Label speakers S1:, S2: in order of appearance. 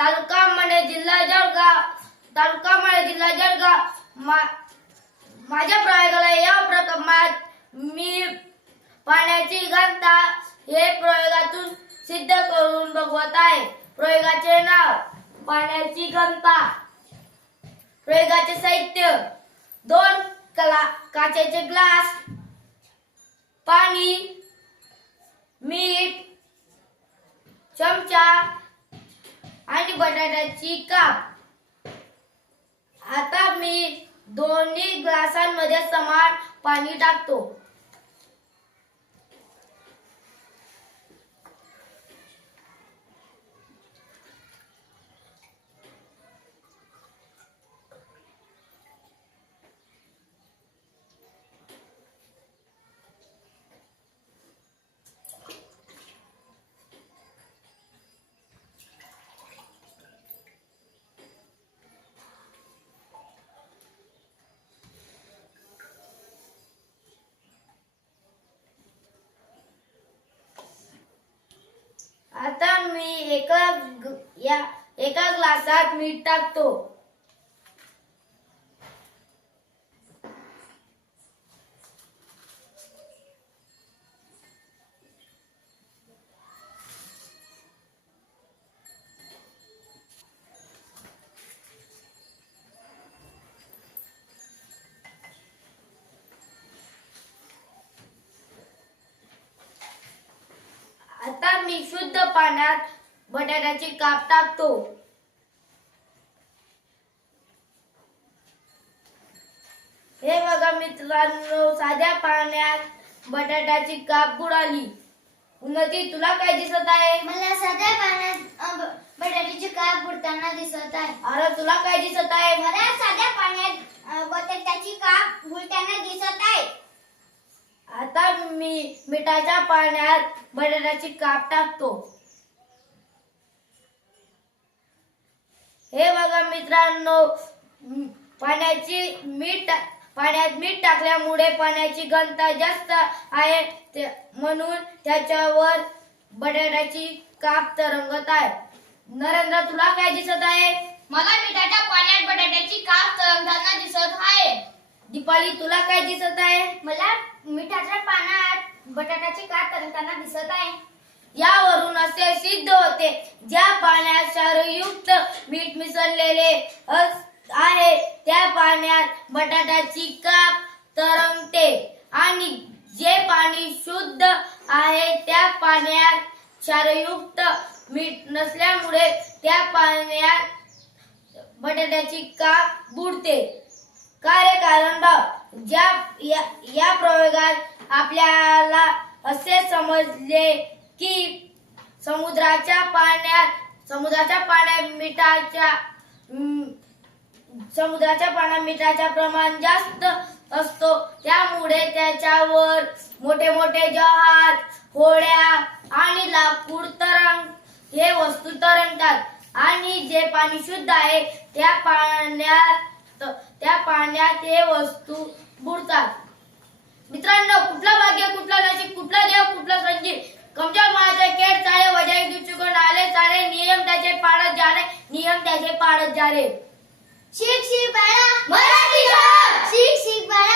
S1: तालुका मणे जिल्हा जळगाव तालुका मणे जिल्हा जळगाव मा- माझ्या प्रयोगाला या प्रकरणात मी पाण्याची घनता हे प्रयोगातून सिद्ध करून बघवत आहे प्रयोगाचे नाव पाण्याची घनता प्रयोगाचे साहित्य दोन कला काचेचे ग्लास पाणी मीठ चमचा आणि बटाट्याची काप. आता मी दोन्ही ग्लासांमध्ये समान पाणी टाकतो आता मी एका ग- या एका ग्लासात मीठ टाकतो. आता मी शुद्ध पाण्यात बटाट्याची काप टाकतो. हे बघा मित्रांनो साध्या पाण्यात बटाट्याची काप बुडाली. उन्नती तुला काय दिसत आहे?
S2: मला साध्या पाण्यात बटाट्याची काप बुडताना दिसत आहे.
S1: अरे तुला काय दिसत आहे?
S2: मला साध्या पाण्यात बटाट्याची काप बुडताना दिसत आहे.
S1: आता मी मिठाच्या पाण्यात बटाट्याची काप टाकतो. हे बघा मित्रांनो पाण्याची मीठ पाण्यात मीठ टाकल्यामुळे पाण्याची घनता जास्त आहे. म्हणून त्याच्यावर बटाट्याची काप तरंगत आहे. नरेंद्र तुला काय दिसत आहे?
S2: मला मिठाच्या पाण्यात बटाट्याची काप तरंगताना दिसत आहे.
S1: दीपाली तुला काय दिसत आहे?
S2: मला मिठाच्या पाण्यात बटाट्याची काप तरंगताना दिसत आहे.
S1: यावरून असे सिद्ध होते. ज्या पाण्यात क्षारयुक्त मीठ मिसळलेले आहे त्या पाण्यात बटाट्याची काप तरंगते. आणि जे पाणी शुद्ध आहे त्या पाण्यात क्षारयुक्त मीठ नसल्यामुळे त्या पाण्यात बटाट्याची काप बुडते. कार्यकारण भाव ज्या या, या प्रयोगात आपल्याला असे समजले की समुद्राच्या पाण्यात समुद्राच्या पाण्यात मिठाच्या समुद्राच्या पाण्यात मिठाचा प्रमाण जास्त असतो. त्यामुळे त्याच्यावर मोठे मोठे जहाज होड्या आणि लाकूड तरंग हे वस्तू तरंगतात. आणि जे पाणी शुद्ध आहे त्या पाण्यात त्या पाण्यात हे वस्तू बुडतात. मित्रांनो कुठला भाग्य ત્યારે શિક્ષિત બાળા મરાઠી શિક્ષિત બાળા